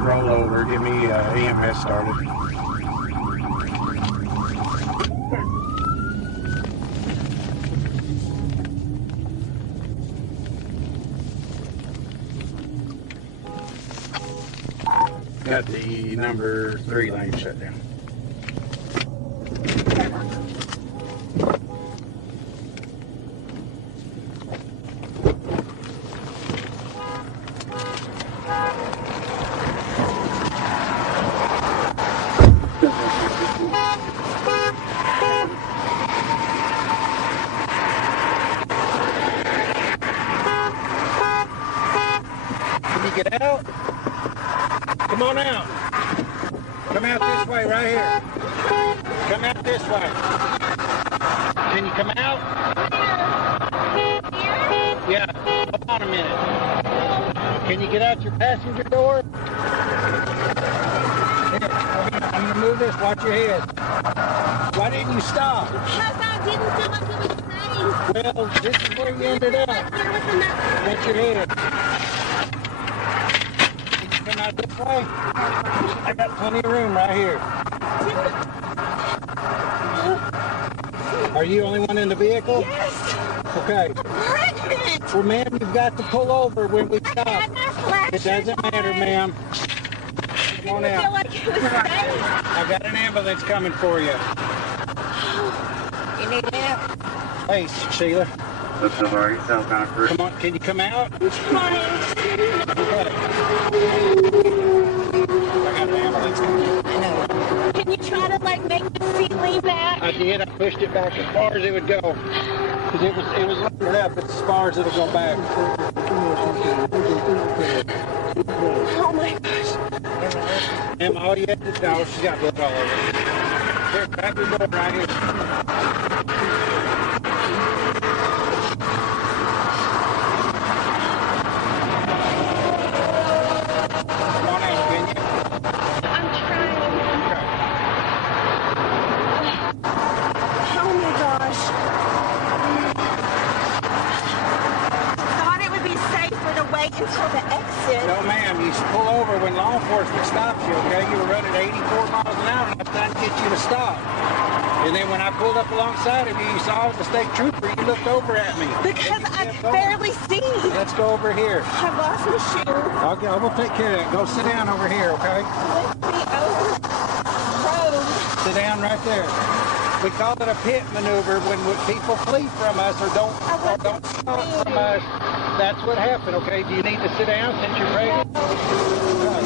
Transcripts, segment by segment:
roll over, get me EMS started. Got the number 3 lane shut down. Can you get out? Come on out. Come out this way, right here. Come out this way. Can you come out? Yeah, hold on a minute. Can you get out your passenger door? Here, I'm going to move this. Watch your head. Why didn't you stop? Because I didn't feel like it was safe. Well, this is where you ended up. Watch your head. Come out this way. I got plenty of room right here. Are you the only one in the vehicle? Yes. Okay. Pregnant. Well, ma'am, you've got to pull over when we I stop. had my flashes It doesn't matter, ma'am. Come on I feel out. like it was safe. I got an ambulance coming for you. You need help? Hey, Sheila. What's up, are you sound kind of free? Come on, can you come out? I'm trying. Okay. I got an ambulance coming. I know. Can you try to like make the seat lean back? I did. I pushed it back as far as it would go. Because it was loaded up. It's as far as it'll go back. Oh my gosh. Am all you had to know, she's got blood all over. Here, grab your door right here. Come on out, can you? I'm trying. Okay. Oh my gosh. Thought it would be safer to wait until the exit. No, ma'am, you should pull over when law enforcement stops you, okay? You were running 84 miles an hour and I'm trying to get you to stop. And then when I pulled up alongside of you, you saw the state trooper, you looked over at me. Because I barely see. Let's go over here. I lost my shoe. I will take care of that. Go sit down over here, okay? Lift me over the road. Sit down right there. We call it a pit maneuver when people flee from us or don't stop from us. That's what happened, okay? Do you need to sit down since you're pregnant? Okay.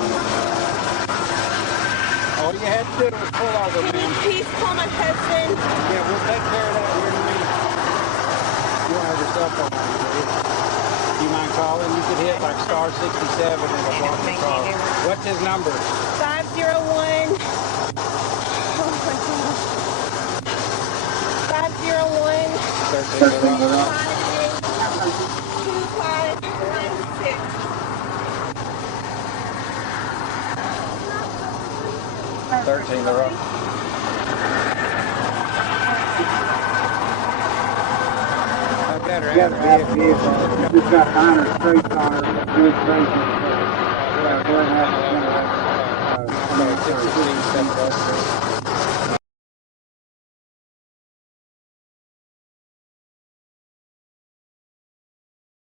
All you had to do was pull over, Can you ma'am. please call my husband? Yeah, we'll take care of that here in a minute. You don't have your cell phone on you, do you? Do you mind calling? You could hit like star 67 and it'll block the call. What's his number? 501. Oh my gosh. 501. 13 the rock. I got her out of the vehicle. She's got minor streaks on her, good streaks. Okay, 16, 7,